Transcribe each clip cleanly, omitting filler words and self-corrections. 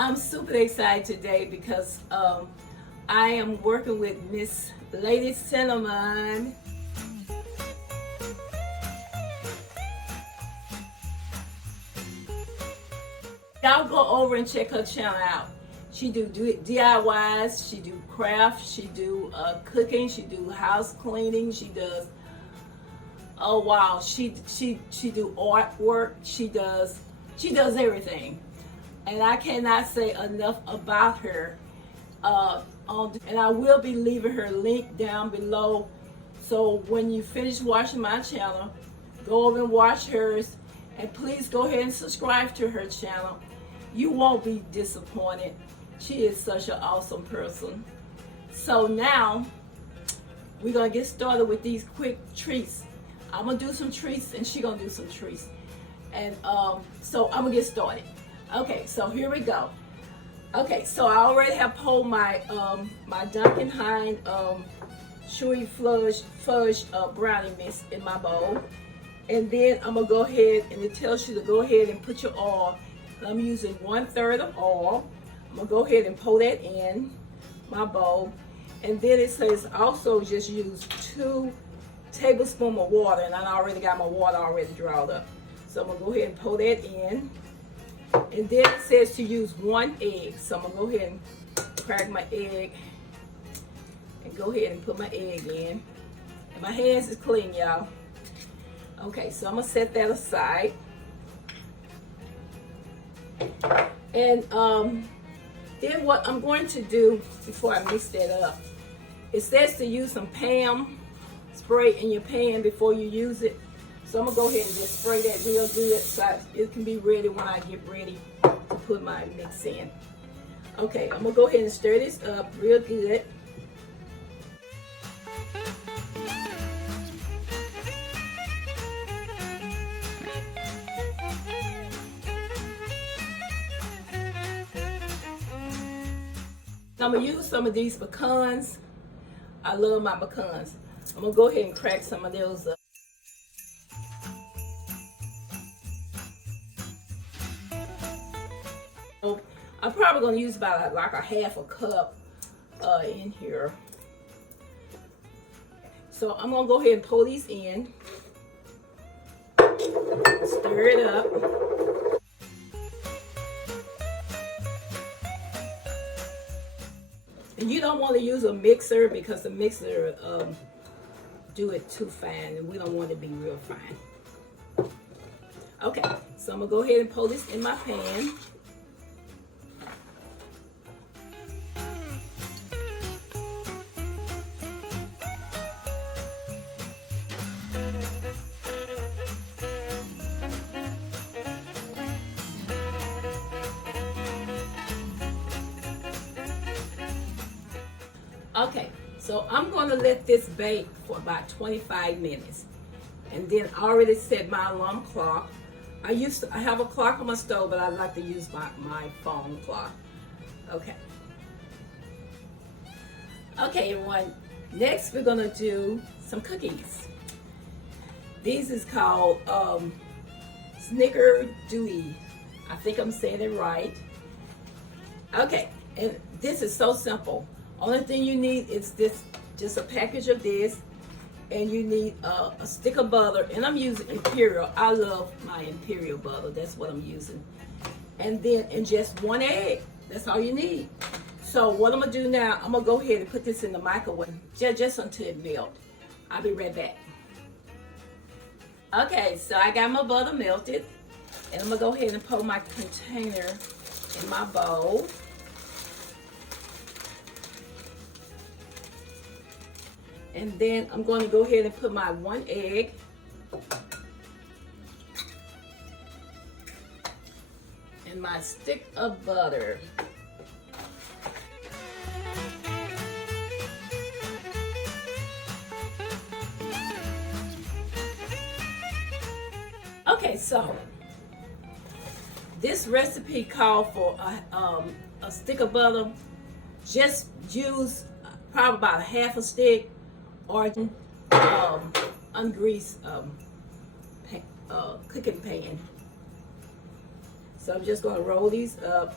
I'm super excited today because I am working with Miss Lady Cinnamon. Y'all go over and check her channel out. She do DIYs, she do crafts, she do cooking, she do house cleaning, she does, oh wow, she do artwork, she does everything. And I cannot say enough about her. And I will be leaving her link down below. So when you finish watching my channel, go over and watch hers. And please go ahead and subscribe to her channel. You won't be disappointed. She is such an awesome person. So now, we're going to get started with these quick treats. I'm going to do some treats and she's going to do some treats. And so I'm going to get started. Okay, so here we go. Okay, so I already have pulled my my Duncan Hine chewy fudge brownie mix in my bowl. And then I'm gonna go ahead, and it tells you to go ahead and put your oil. And I'm using 1/3 of oil. I'm gonna go ahead and pour that in my bowl. And then it says also just use 2 tablespoons of water, and I already got my water already drawn up. So I'm gonna go ahead and pour that in. And then it says to use 1 egg. So I'm gonna go ahead and crack my egg and go ahead and put my egg in. And my hands is clean, y'all. Okay, so I'm gonna set that aside. And then what I'm going to do before I mix that up, it says to use some Pam spray in your pan before you use it. So I'm gonna go ahead and just spray that real good so it can be ready when I get ready to put my mix in. Okay, I'm gonna go ahead and stir this up real good. I'm gonna use some of these pecans. I love my pecans. I'm gonna go ahead and crack some of those up. I'm probably gonna use about like a half a cup in here. So I'm gonna go ahead and pull these in, stir it up. And you don't want to use a mixer because the mixer do it too fine, and we don't want it to be real fine. Okay, so I'm gonna go ahead and pull this in my pan. Okay, so I'm going to let this bake for about 25 minutes. And then I already set my alarm clock. I have a clock on my stove, but I like to use my phone clock. Okay. Okay, everyone. Next, we're going to do some cookies. These is called Snickerdoodle. I think I'm saying it right. Okay, and this is so simple. Only thing you need is just a package of this, and you need a stick of butter, and I'm using Imperial. I love my Imperial butter. That's what I'm using. And just 1 egg. That's all you need. So what I'm gonna do now, I'm gonna go ahead and put this in the microwave just until it melts. I'll be right back. Okay, so I got my butter melted, and I'm gonna go ahead and pour my container in my bowl. And then I'm going to go ahead and put my 1 egg. And my stick of butter. Okay, so this recipe called for a stick of butter. Just use probably about half a stick, or ungreased cooking pan. So I'm just going to roll these up.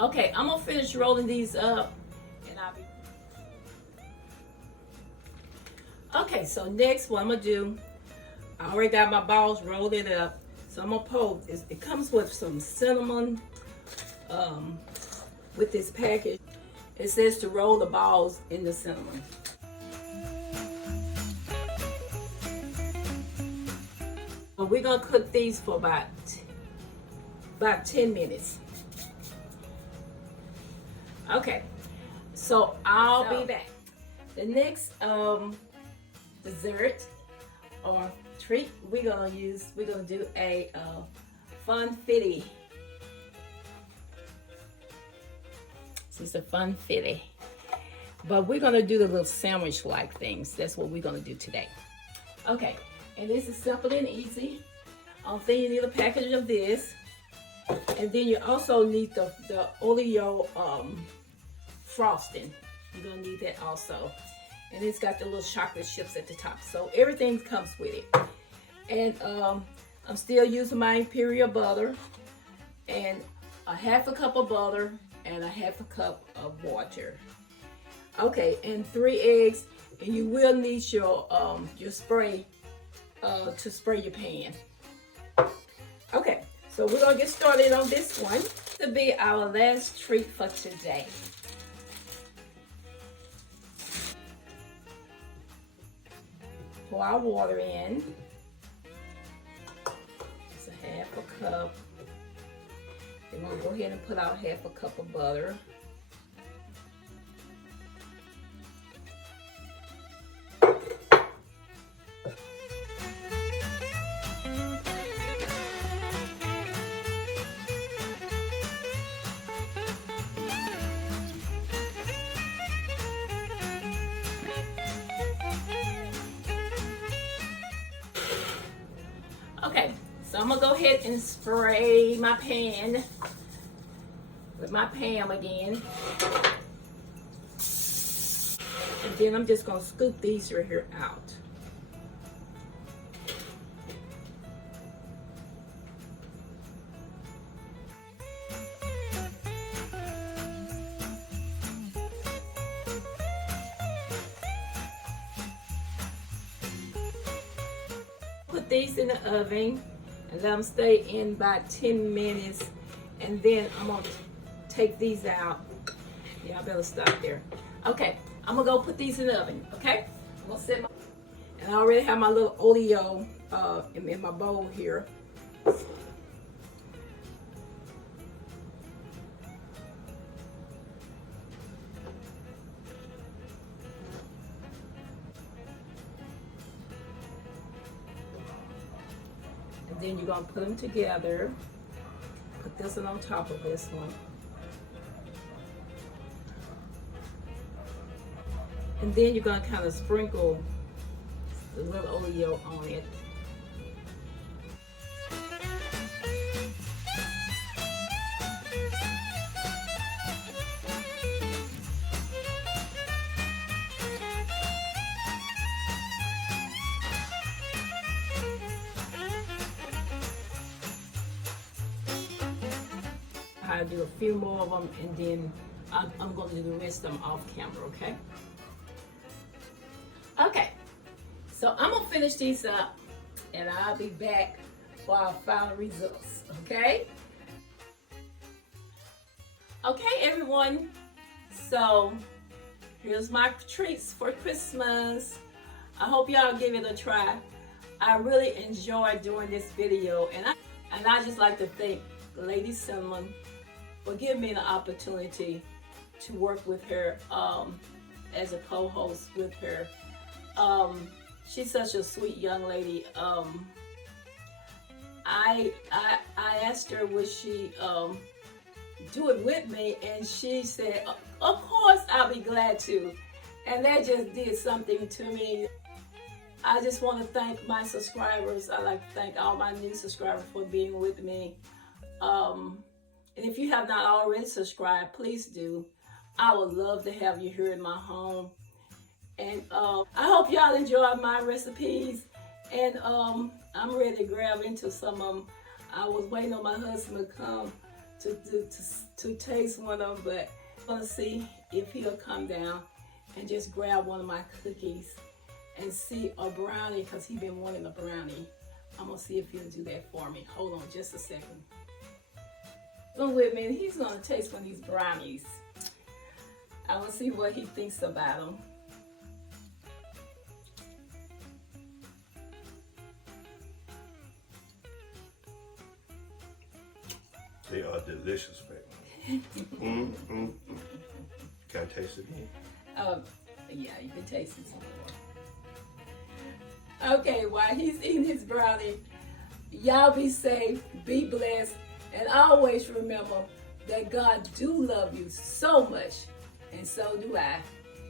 Okay, I'm gonna finish rolling these up, and I'll be. Okay, so next what I'm gonna do, I already got my balls rolled it up, so I'm gonna pour this. It comes with some cinnamon with this package. It says to roll the balls in the cinnamon. So we're gonna cook these for about 10 minutes. Okay, so I'll be back. The next dessert or treat we're gonna do a funfetti. This is a funfetti, but we're gonna do the little sandwich like things. That's what we're gonna do today. Okay, and this is simple and easy. Then you need a package of this, and then you also need the Oreo frosting. You're gonna need that also. And it's got the little chocolate chips at the top. So everything comes with it. And I'm still using my Imperial butter, and a half a cup of butter and a half a cup of water. Okay, and 3 eggs, and you will need your spray to spray your pan. Okay, so we're gonna get started on this one. This will be our last treat for today. Pour our water in. It's a half a cup. Then we'll go ahead and put out half a cup of butter. Okay, so I'm gonna go ahead and spray my pan with my Pam again. And then I'm just gonna scoop these right here out. Put these in the oven and let them stay in about 10 minutes, and then I'm gonna take these out. Yeah, I better stop there. Okay, I'm gonna go put these in the oven, okay? I'm gonna set my, and I already have my little Oreo in my bowl here. And then you're gonna put them together. Put this one on top of this one. And then you're gonna kind of sprinkle the little Oreo on it. I'll do a few more of them, and then I'm going to do the rest of them off camera, okay? Okay, so I'm going to finish these up, and I'll be back for our final results, okay? Okay, everyone, so here's my treats for Christmas. I hope y'all give it a try. I really enjoyed doing this video, and I just like to thank Lady Cinnamon for giving me the opportunity to work with her as a co-host with her. She's such a sweet young lady. I asked her would she do it with me, and she said, of course I'll be glad to. And that just did something to me. I just want to thank my subscribers. I like to thank all my new subscribers for being with me. And if you have not already subscribed, please do. I would love to have you here in my home. And I hope y'all enjoy my recipes. And I'm ready to grab into some of them. I was waiting on my husband to come to taste one of them, but I'm gonna see if he'll come down and just grab one of my cookies and see a brownie, because he's been wanting a brownie. I'm gonna see if he'll do that for me. Hold on just a second. Go with me, and he's gonna taste one of these brownies. I wanna see what he thinks about them. They are delicious, baby. Can I taste it? Yeah, you can taste it some more. Okay, while he's eating his brownie, y'all be safe, be blessed, and always remember that God do love you so much, and so do I.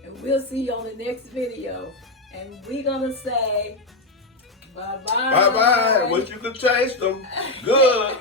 And we'll see you on the next video. And we're gonna say bye-bye. Bye-bye. Wish you could taste them. Good.